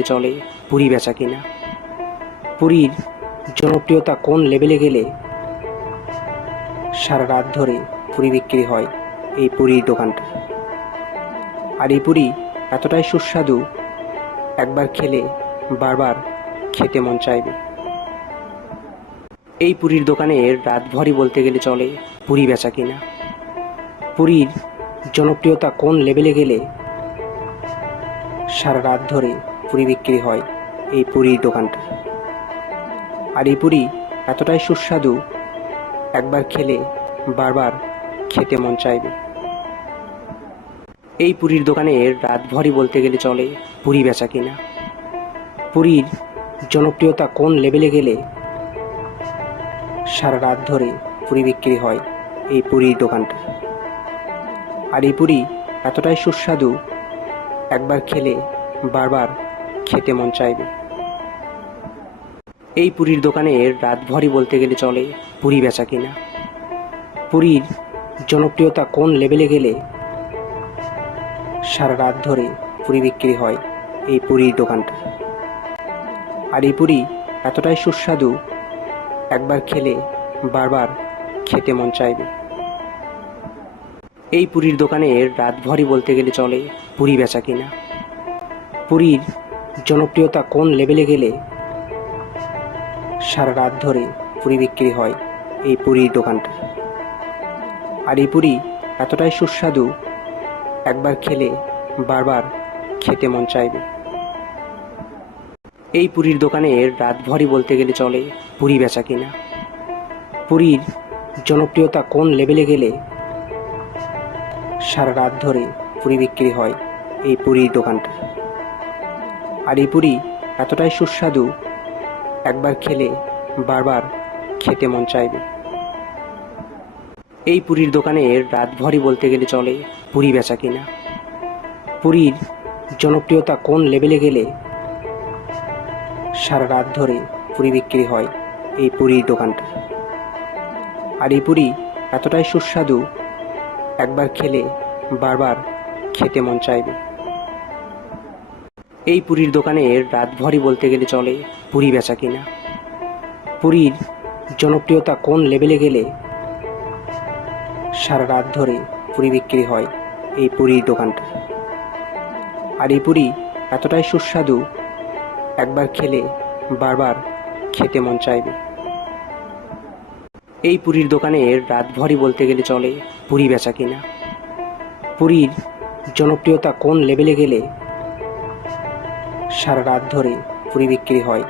চলে পুরি বেচা কিনা? পুরীর জনপ্রিয়তা কোন লেভেলে গেলে সারা রাত ধরে পুরি বিক্রি হয় এই পুরীর দোকানটা? আর এই পুরি এতটাই সুস্বাদু, একবার খেলে বারবার খেতে মন চাইবে। এই পুরীর দোকানের রাতভরই বলতে গেলে চলে পুরি বেচা কিনা? পুরীর জনপ্রিয়তা কোন লেভেলে গেলে সারা রাত ধরে পুরি বিক্রি হয় এই পুরীর দোকানটা। আর এই পুরি এতটাই সুস্বাদু, একবার খেলে বারবার খেতে মন চাইবে। এই পুরীর দোকানের রাতভরই বলতে গেলে চলে পুরি বেচা কিনা। পুরীর জনপ্রিয়তা কোন লেভেলে গেলে সারা রাত ধরে পুরি বিক্রি হয় এই পুরীর দোকানটা। আর এই পুরি এতটাই সুস্বাদু, একবার খেলে বারবার খেতে মন চাইবে। এই পুরীর দোকানের রাতভরই বলতে গেলে চলে পুরি বেচা কিনা। পুরীর জনপ্রিয়তা কোন লেভেলে গেলে সারা রাত ধরে পুরি বিক্রি হয় এই পুরীর দোকানটা। আর এই পুরি এতটাই সুস্বাদু, একবার খেলে বারবার খেতে মন চাইবে। এই পুরীর দোকানের রাতভরই বলতে গেলে চলে পুরি বেচা কিনা। পুরীর জনপ্রিয়তা কোন লেভেলে গেলে সারা রাত ধরে পুরি বিক্রি হয় এই পুরীর দোকানটা? আর এই পুরি এতটাই সুস্বাদু, একবার খেলে বারবার খেতে মন চাইবে। এই পুরীর দোকানের রাতভরই বলতে গেলে চলে পুরি বেচা কিনা। পুরীর জনপ্রিয়তা কোন লেভেলে গেলে সারা রাত ধরে পুরি বিক্রি হয় এই পুরীর দোকানটা? আর এই পুরি এতটাই সুস্বাদু। একবার খেলে বারবার খেতে মন চাইবে। এই পুরীর দোকানের রাতভরই বলতে গেলে চলে পুরি বেচা কিনা। পুরীর জনপ্রিয়তা কোন লেভেলে গেলে সারা রাত ধরে পুরি বিক্রি হয় এই পুরীর দোকানটা। আর এই পুরি এতটাই সুস্বাদু, একবার খেলে বারবার খেতে মন চাইবে। এই পুরীর দোকানের রাতভরই বলতে গেলে চলে পুরি বেচা কিনা। পুরীর জনপ্রিয়তা কোন লেভেলে গেলে সারা রাত ধরে পুরি বিক্রি হয় এই পুরীর দোকানটা। আর এই পুরি এতটাই সুস্বাদু, একবার খেলে বারবার খেতে মন চাইবে। এই পুরীর দোকানের রাতভরই বলতে গেলে চলে পুরি বেচা কিনা। পুরীর জনপ্রিয়তা কোন লেভেলে গেলে সারা রাত ধরে পুরি বিক্রি হয়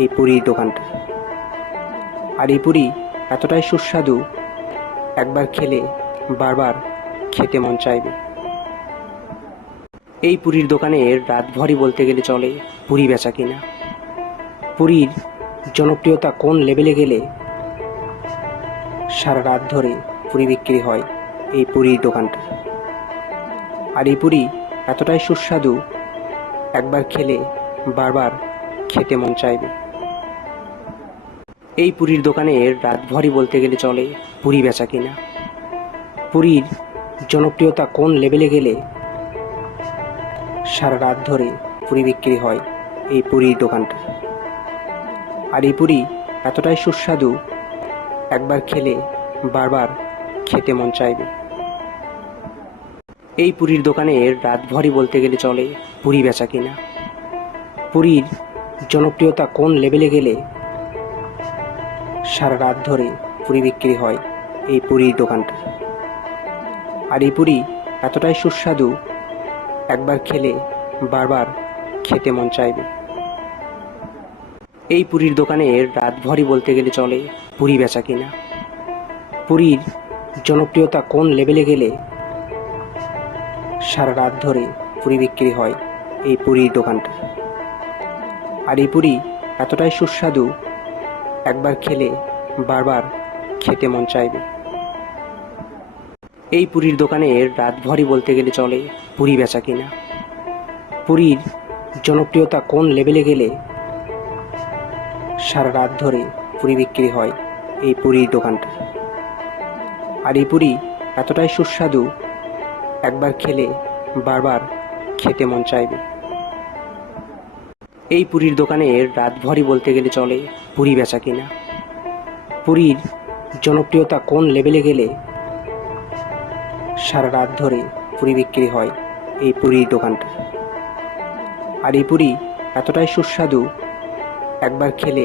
এই পুরীর দোকানটা। আর এই পুরি এতটাই সুস্বাদু, একবার খেলে বারবার খেতে মন চাইবে। এই পুরীর দোকানের রাতভরই বলতে গেলে চলে পুরি বেচা কিনা। পুরীর জনপ্রিয়তা কোন লেভেলে গেলে সারা রাত ধরে পুরি বিক্রি হয় এই পুরীর দোকানটা। আর এই পুরি এতটাই সুস্বাদু একবার খেলে বারবার খেতে মন চাইবে। এই পুরীর দোকানের রাতভরই বলতে গেলে চলে পুরি বেচা কিনা। পুরীর জনপ্রিয়তা কোন লেভেলে গেলে সারা রাত ধরে পুরি বিক্রি হয় এই পুরীর দোকানটা। আর এই পুরি এতটাই সুস্বাদু, একবার খেলে বারবার খেতে মন চাইবে। এই পুরীর দোকানের রাতভরই বলতে গেলে চলে পুরি বেচা কিনা। পুরীর জনপ্রিয়তা কোন লেভেলে গেলে সারা রাত ধরে পুরি বিক্রি হয় এই পুরীর দোকানটা। আর এই পুরি এতটাই সুস্বাদু, একবার খেলে বারবার খেতে মন চাইবে। এই পুরীর দোকানের রাতভরই বলতে গেলে চলে পুরি বেচা কিনা। পুরীর জনপ্রিয়তা কোন লেভেলে গেলে সারা রাত ধরে পুরি বিক্রি হয় এই পুরীর দোকানটা। আর এই পুরি এতটাই সুস্বাদু, একবার খেলে বারবার খেতে মন চাইবে। এই পুরীর দোকানের রাতভরই বলতে গেলে চলে পুরি বেচা কিনা। পুরীর জনপ্রিয়তা কোন লেভেলে গেলে সারা রাত ধরে পুরি বিক্রি হয় এই পুরীর দোকানটা। আর এই পুরি এতটাই সুস্বাদু একবার খেলে বারবার খেতে মন চাইবে। এই পুরীর দোকানে রাতভরই বলতে গেলে চলে পুরি বেচা কিনা। পুরীর জনপ্রিয়তা কোন লেভেলে গেলে সারা রাত ধরে পুরি বিক্রি হয় এই পুরীর দোকানটা। আর এই পুরি এতটাই সুস্বাদু, একবার খেলে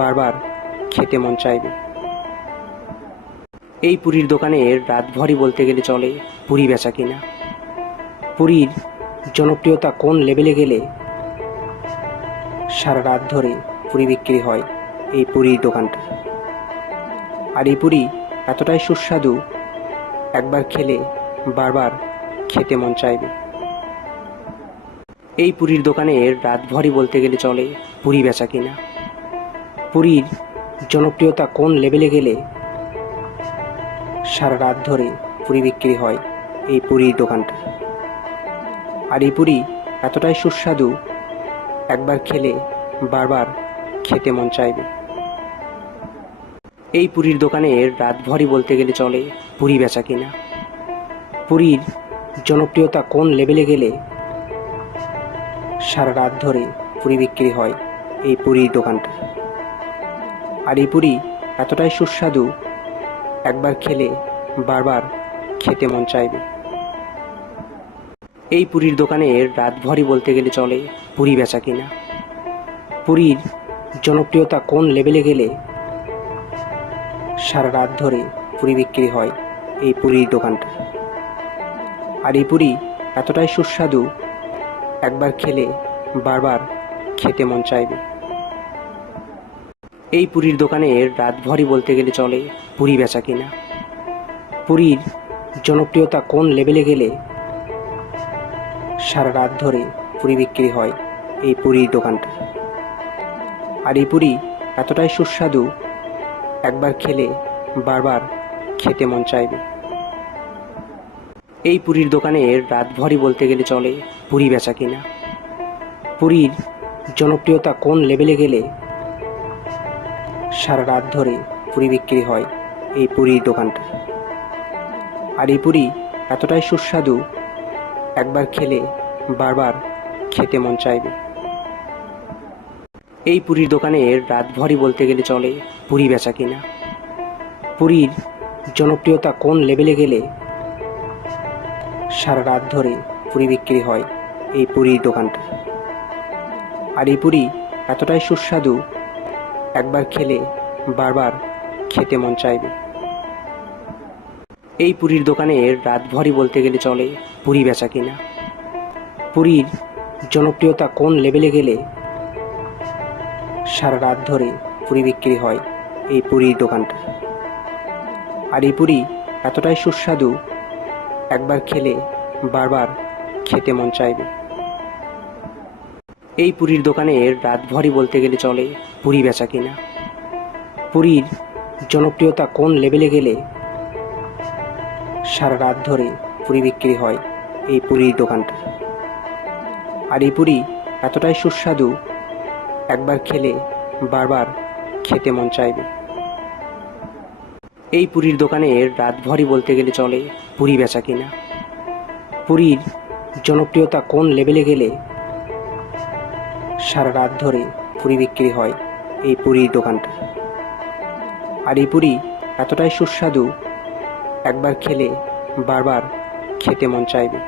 বারবার খেতে মন চাইবে। এই পুরীর দোকানে রাতভরই বলতে গেলে চলে পুরি বেচা কিনা। পুরীর জনপ্রিয়তা কোন লেভেলে গেলে সারা রাত ধরে পুরি বিক্রি হয় এই পুরীর দোকানটা। আর এই পুরি এতটাই সুস্বাদু, একবার খেলে বারবার খেতে মন চাইবে। এই পুরীর দোকানে রাতভরই বলতে গেলে চলে পুরি বেচা কিনা। পুরীর জনপ্রিয়তা কোন লেভেলে গেলে সারা রাত ধরে পুরি বিক্রি হয় এই পুরীর দোকানটা। আর এই পুরি এতটাই সুস্বাদু, একবার খেলে বারবার খেতে মন চাইবে। এই পুরীর দোকানে রাতভরই বলতে গেলে চলে পুরি বেচা কিনা। পুরীর জনপ্রিয়তা কোন লেভেলে গেলে সারা রাত ধরে পুরি বিক্রি হয় এই পুরীর দোকানটা। আর এই পুরি এতটাই সুস্বাদু একবার খেলে বারবার খেতে মন চাইবে। এই পুরীর দোকানে রাতভরই বলতে গেলে চলে পুরী বেচা কিনা। পুরীর জনপ্রিয়তা কোন লেভেলে গেলে সারা রাত ধরে পুরি বিক্রি হয় এই পুরীর দোকানটা। আর এই পুরি এতটাই সুস্বাদু, একবার খেলে বারবার খেতে মন চাইবে। এই পুরীর দোকানে রাতভরই বলতে গেলে চলে পুরি বেচা কিনা। পুরীর জনপ্রিয়তা কোন লেভেলে গেলে সারা রাত ধরে পুরি বিক্রি হয় এই পুরীর দোকানটা। আর এই পুরি এতটাই সুস্বাদু, একবার খেলে বারবার খেতে মন চাইবে। এই পুরীর দোকানে রাতভরই বলতে গেলে চলে পুরি বেচা কিনা। পুরীর জনপ্রিয়তা কোন লেভেলে গেলে সারা রাত ধরে পুরি বিক্রি হয় এই পুরীর দোকানটা। আর এই পুরি এতটাই সুস্বাদু, একবার খেলে বারবার খেতে মন চাইবে। এই পুরীর দোকানে রাতভরই বলতে গেলে চলে পুরি বেচা কিনা। পুরীর জনপ্রিয়তা কোন লেভেলে গেলে সারা রাত ধরে পুরি বিক্রি হয় এই পুরীর দোকানটা। আর এই পুরি এতটাই সুস্বাদু একবার খেলে বারবার খেতে মন চাইবে। এই পুরীর দোকানে রাতভরই বলতে গেলে চলে পুরি বেচা কিনা। পুরীর জনপ্রিয়তা কোন লেভেলে গেলে সারা রাত ধরে পুরি বিক্রি হয় এই পুরীর দোকানটা। আর এই পুরি এতটাই সুস্বাদু, একবার খেলে বারবার খেতে মন চাইবে। এই পুরীর দোকানে রাতভরই বলতে গেলে চলে পুরি বেচা কিনা? পুরীর জনপ্রিয়তা কোন লেভেলে গেলে সারা রাত ধরে পুরী বিক্রি হয় এই পুরীর দোকানটা? আর এই পুরী এতটাই সুস্বাদু, একবার খেলে বারবার খেতে মন চাইবে। এই পুরীর দোকানে রাতভরই বলতে গেলে চলে পুরী বেচা কিনা? পুরীর জনপ্রিয়তা কোন লেভেলে গেলে সারা রাত ধরে পুরী বিক্রি হয় এই পুরীর দোকানটা। আর এই পুরি এতটাই সুস্বাদু, একবার খেলে বারবার খেতে মন চাইবে।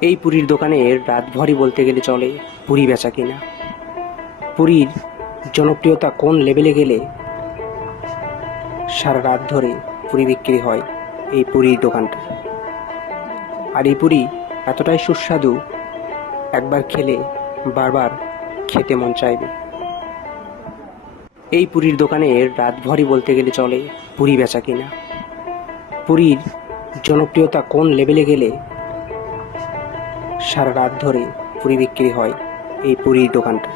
এই পুরীর দোকানে রাতভরই বলতে গেলে চলে পুরি বেচা কিনা। পুরীর জনপ্রিয়তা কোন লেভেলে গেলে সারা রাত ধরে পুরি বিক্রি হয় এই পুরীর দোকানটা। আর এই পুরি এতটাই সুস্বাদু, একবার খেলে বারবার খেতে মন চাইবে। এই পুরীর দোকানে রাতভরই বলতে গেলে চলে পুরী বেচা কিনা। পুরীর জনপ্রিয়তা কোন লেভেলে গেলে সারা রাত ধরে পুরী বিক্রি হয় এই পুরীর দোকানটা।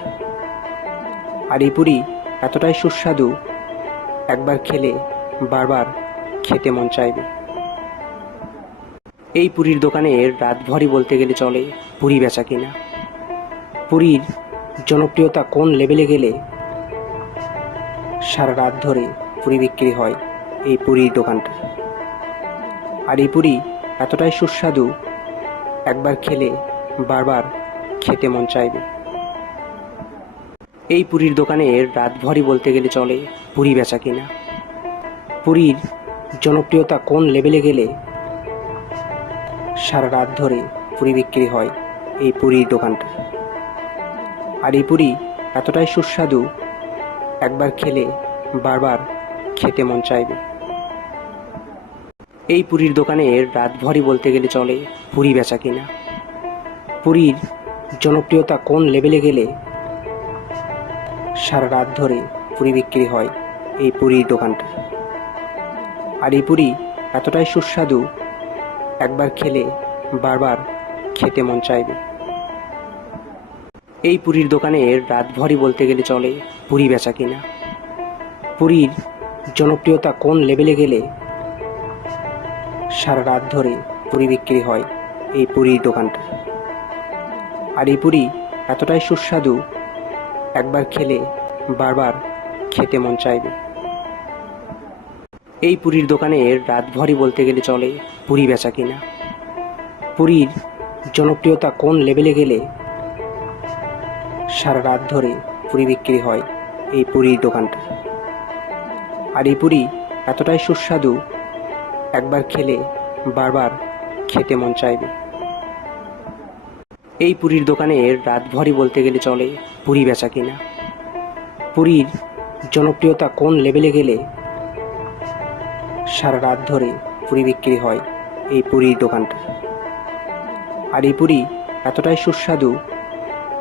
আর এই পুরী এতটাই সুস্বাদু, একবার খেলে বারবার খেতে মন চাইবে। এই পুরীর দোকানে রাতভরই বলতে গেলে চলে পুরী বেচা কিনা। পুরীর জনপ্রিয়তা কোন লেভেলে গেলে সারা রাত ধরে পুরি বিক্রি হয় এই পুরীর দোকানটা? আর এই পুরি এতটাই সুস্বাদু, একবার খেলে বারবার খেতে মন চাইবে। এই পুরীর দোকানের রাতভরই বলতে গেলে চলে পুরী বেচা কিনা। পুরীর জনপ্রিয়তা কোন লেভেলে গেলে সারা রাত ধরে পুরি বিক্রি হয় এই পুরীর দোকানটা? আর এই পুরি এতটাই সুস্বাদু। একবার খেলে বারবার খেতে মন চাইবে। এই পুরীর দোকানের রাতভরই বলতে গেলে চলে পুরি বেচা কিনা। পুরীর জনপ্রিয়তা কোন লেভেলে গেলে সারা রাত ধরে পুরি বিক্রি হয় এই পুরীর দোকানটা। আর এই পুরি এতটাই সুস্বাদু, একবার খেলে বারবার খেতে মন চাইবে। এই পুরীর দোকানের রাতভরই বলতে গেলে চলে পুরী বেচা কিনা। পুরীর জনপ্রিয়তা কোন লেভেলে গেলে সারা রাত ধরে পুরী বিক্রি হয় এই পুরীর দোকানটা। আর এই পুরী এতটাই সুস্বাদু, একবার খেলে বারবার খেতে মন চাইবে। এই পুরীর দোকানের রাতভরই বলতে গেলে চলে পুরী বেচা কিনা। পুরীর জনপ্রিয়তা কোন লেভেলে গেলে সারা রাত ধরে পুরি বিক্রি হয় এই পুরীর দোকানটা। আর এই পুরি এতটাই সুস্বাদু, একবার খেলে বারবার খেতে মন চাইবে। এই পুরীর দোকানের রাতভরই বলতে গেলে চলে পুরি বেচা কিনা। পুরীর জনপ্রিয়তা কোন লেভেলে গেলে সারা রাত ধরে পুরি বিক্রি হয় এই পুরীর দোকানটা। আর এই পুরি এতটাই সুস্বাদু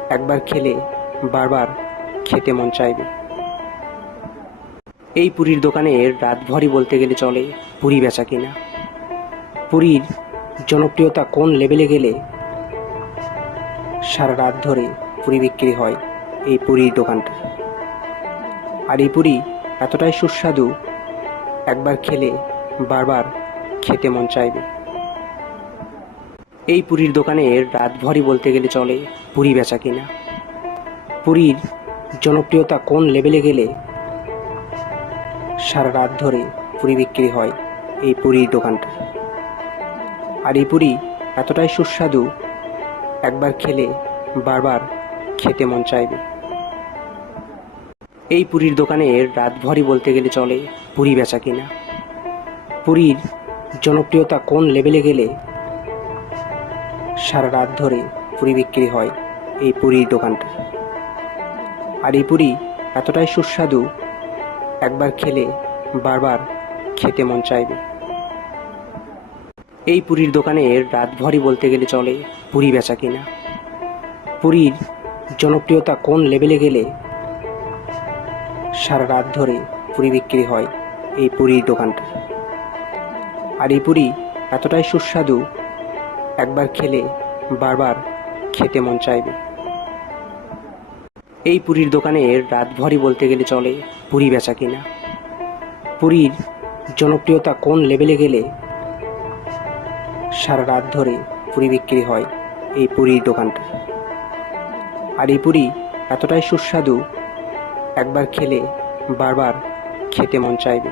একবার খেলে বারবার খেতে মন চাইবে। এই পুরীর দোকানের রাতভরই বলতে গেলে চলে পুরী বেচা কিনা। পুরীর জনপ্রিয়তা কোন লেভেলে গেলে সারা রাত ধরে পুরি বিক্রি হয় এই পুরীর দোকানটা। আর এই পুরি এতটাই সুস্বাদু, একবার খেলে বারবার খেতে মন চাইবে। এই পুরীর দোকানের রাতভরই বলতে গেলে চলে পুরি বেচা কিনা? পুরীর জনপ্রিয়তা কোন লেভেলে গেলে সারা রাত ধরে পুরি বিক্রি হয় এই পুরীর দোকানটা? আর এই পুরি এতটাই সুস্বাদু, একবার খেলে বারবার খেতে মন চাইবে। এই পুরীর দোকানের রাতভরই বলতে গেলে চলে পুরি বেচা কিনা? পুরীর জনপ্রিয়তা কোন লেভেলে গেলে সারা রাত ধরে পুরি বিক্রি হয় এই পুরীর দোকানটা। আর এই পুরি এতটাই সুস্বাদু, একবার খেলে বারবার খেতে মন চাইবে। এই পুরীর দোকানের রাতভরই বলতে গেলে চলে পুরি বেচা কিনা। পুরীর জনপ্রিয়তা কোন লেভেলে গেলে সারা রাত ধরে পুরি বিক্রি হয় এই পুরীর দোকানটা। আর এই পুরি এতটাই সুস্বাদু, একবার খেলে বারবার খেতে মন চাইবে। এই পুরীর দোকানের রাতভরই বলতে গেলে চলে পুরী বেচা কিনা। পুরীর জনপ্রিয়তা কোন লেভেলে গেলে সারা রাত ধরে পুরি বিক্রি হয় এই পুরীর দোকানটা। আর এই পুরী এতটাই সুস্বাদু, একবার খেলে বারবার খেতে মন চাইবে।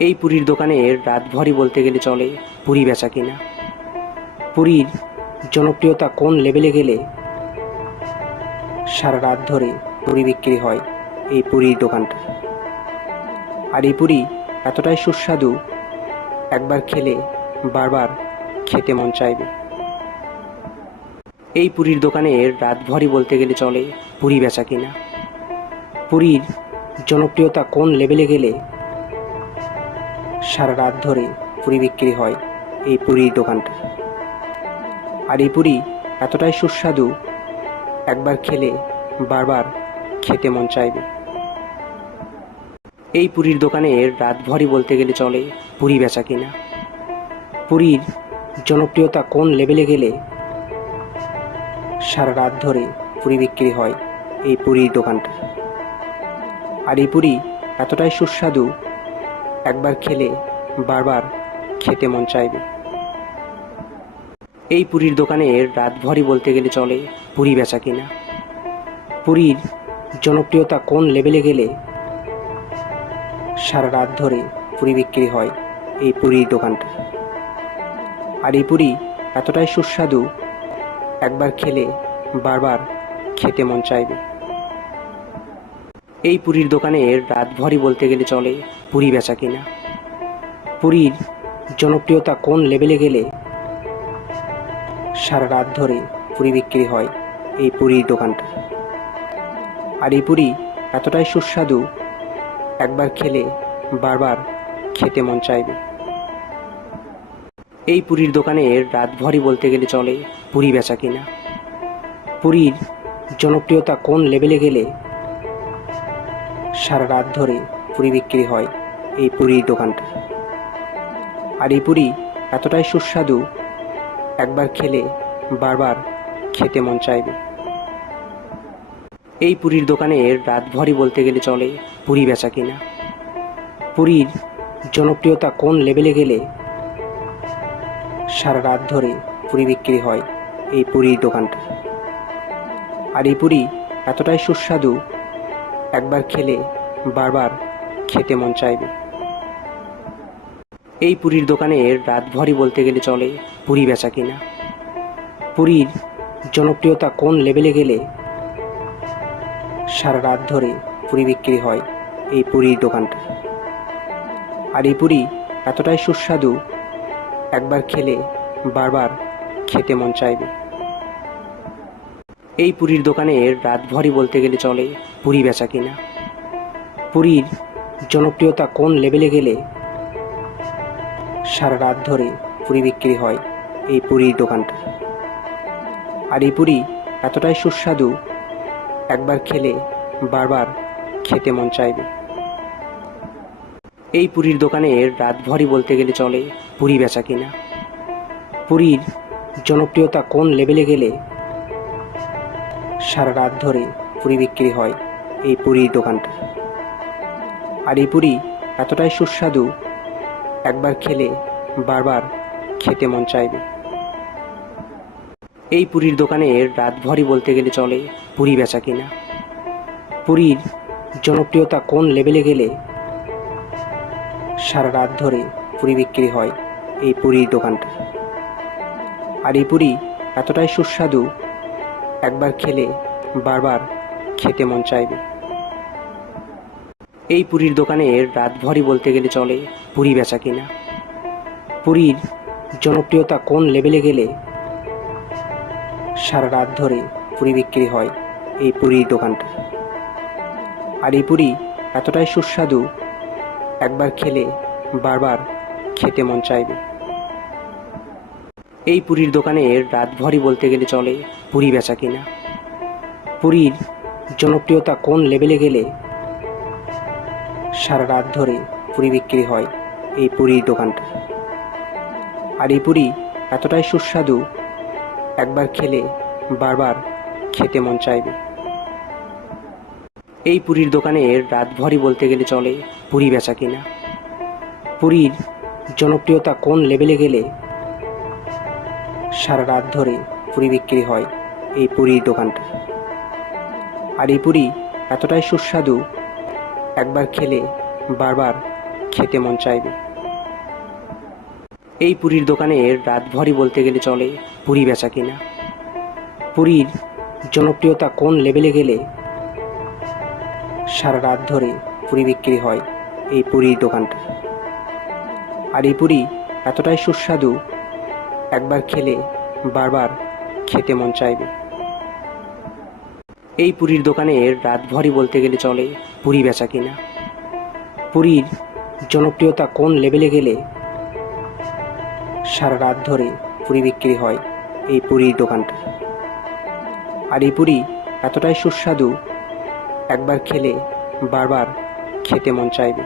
এই পুরীর দোকানের রাতভরই বলতে গেলে চলে পুরী বেচা কিনা। পুরীর জনপ্রিয়তা কোন লেভেলে গেলে সারা রাত ধরে পুরি বিক্রি হয় এই পুরীর দোকানটা। আর এই পুরি এতটাই সুস্বাদু, একবার খেলে বারবার খেতে মন চাইবে। এই পুরীর দোকানের রাতভরই বলতে গেলে চলে পুরি বেচা কিনা। পুরীর জনপ্রিয়তা কোন লেভেলে গেলে সারা রাত ধরে পুরি বিক্রি হয় এই পুরীর দোকানটা। আর এই পুরি এতটাই সুস্বাদু একবার খেলে বারবার খেতে মন চাইবে। এই পুরীর দোকানের রাতভরই বলতে গেলে চলে পুরি বেচা কিনা। পুরীর জনপ্রিয়তা কোন লেভেলে গেলে সারা রাত ধরে পুরি বিক্রি হয় এই পুরীর দোকানটা। আর এই পুরী এতটাই সুস্বাদু, একবার খেলে বারবার খেতে মন চাইবে। এই পুরীর দোকানের রাতভরই বলতে গেলে চলে পুরি বেচা কিনা। পুরীর জনপ্রিয়তা কোন লেভেলে গেলে সারা রাত ধরে পুরি বিক্রি হয় এই পুরীর দোকানটা। আর এই পুরি এতটাই সুস্বাদু, একবার খেলে বারবার খেতে মন চাইবে। এই পুরীর দোকানের রাতভরই বলতে গেলে চলে পুরী বেচা কিনা। পুরীর জনপ্রিয়তা কোন লেভেলে গেলে সারা রাত ধরে পুরি বিক্রি হয় এই পুরীর দোকানটা। আর এই পুরি এতটাই সুস্বাদু, একবার খেলে বারবার খেতে মন চাইবে। এই পুরীর দোকানের রাতভরই বলতে গেলে চলে পুরি বেচা কিনা। পুরীর জনপ্রিয়তা কোন লেভেলে গেলে সারা রাত ধরে পুরি বিক্রি হয় এই পুরীর দোকানটা। আর এই পুরি এতটাই সুস্বাদু একবার খেলে বারবার খেতে মন চাইবে। এই পুরীর দোকানের রাতভরই বলতে গেলে চলে পুরি বেচা কিনা। পুরীর জনপ্রিয়তা কোন লেভেলে গেলে সারা রাত ধরে পুরি বিক্রি হয় এই পুরীর দোকানটা। আর এই পুরি এতটাই সুস্বাদু, একবার খেলে বারবার খেতে মন চাইবে। এই পুরীর দোকানের রাতভরই বলতে গেলে চলে পুরি বেচা কিনা? পুরীর জনপ্রিয়তা কোন লেভেলে গেলে সারা রাত ধরে পুরি বিক্রি হয় এই পুরীর দোকানটা? আর এই পুরি এতটাই সুস্বাদু, একবার খেলে বারবার খেতে মন চাইবে। এই পুরীর দোকানের রাতভরই বলতে গেলে চলে পুরি বেচা কিনা? পুরীর জনপ্রিয়তা কোন লেভেলে গেলে সারা রাত ধরে পুরি বিক্রি হয় এই পুরীর দোকানটা। আর এই পুরি এতটাই সুস্বাদু, একবার খেলে বারবার খেতে মন চাইবে। এই পুরীর দোকানের রাতভরই বলতে গেলে চলে পুরী বেচা কিনা। পুরীর জনপ্রিয়তা কোন লেভেলে গেলে সারা রাত ধরে পুরী বিক্রি হয় এই পুরীর দোকানটা। আর এই পুরি এতটাই সুস্বাদু, একবার খেলে বারবার খেতে মন চাইবে। এই পুরীর দোকানের রাতভরই বলতে গেলে চলে পুরি বেচা কিনা। পুরীর জনপ্রিয়তা কোন লেভেলে গেলে সারা রাত ধরে পুরি বিক্রি হয় এই পুরীর দোকানটা। আর এই পুরি এতটাই সুস্বাদু, একবার খেলে বারবার খেতে মন চাইবে। এই পুরীর দোকানের রাতভরই বলতে গেলে চলে পুরি বেচা কিনা। পুরীর জনপ্রিয়তা কোন লেভেলে গেলে সারা রাত ধরে পুরি বিক্রি হয় এই পুরীর দোকানটা আর এই পুরি এতটাই সুস্বাদু, একবার খেলে বারবার খেতে মন চাইবে। এই পুরীর দোকানের রাতভরই বলতে গেলে চলে পুরি বেচা কিনা। পুরীর জনপ্রিয়তা কোন লেভেলে গেলে সারা রাত ধরে পুরি বিক্রি হয় এই পুরীর দোকানটা আর এই পুরি এতটাই সুস্বাদু একবার খেলে বারবার খেতে মন চাইবে। এই পুরীর দোকানের রাতভরই বলতে গেলে চলে পুরী বেচা কিনা। পুরীর জনপ্রিয়তা কোন লেভেলে গেলে সারা রাত ধরে পুরি বিক্রি হয় এই পুরীর দোকানটা। আর এই পুরি এতটাই সুস্বাদু, একবার খেলে বারবার খেতে মন চাইবে। এই পুরীর দোকানের রাতভরই বলতে গেলে চলে পুরি বেচা কিনা। পুরীর জনপ্রিয়তা কোন লেভেলে গেলে সারা রাত ধরে পুরি বিক্রি হয় এই পুরীর দোকানটা। আর এই পুরি এতটাই সুস্বাদু, একবার খেলে বারবার খেতে মন চাইবে। এই পুরীর দোকানের রাতভরই বলতে গেলে চলে পুরি বেচা কিনা। পুরীর জনপ্রিয়তা কোন লেভেলে গেলে সারা রাত ধরে পুরি বিক্রি হয় এই পুরীর দোকানটা। আর এই পুরি এতটাই সুস্বাদু, একবার খেলে বারবার খেতে মন চাইবে।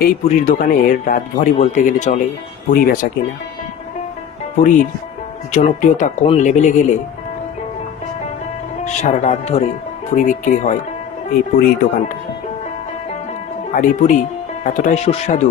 এই পুরীর দোকানের রাতভরই বলতে গেলে চলে পুরি বেচা কিনা। পুরীর জনপ্রিয়তা কোন লেভেলে গেলে সারা রাত ধরে পুরি বিক্রি হয় এই পুরীর দোকানটা। আর এই পুরি এতটাই সুস্বাদু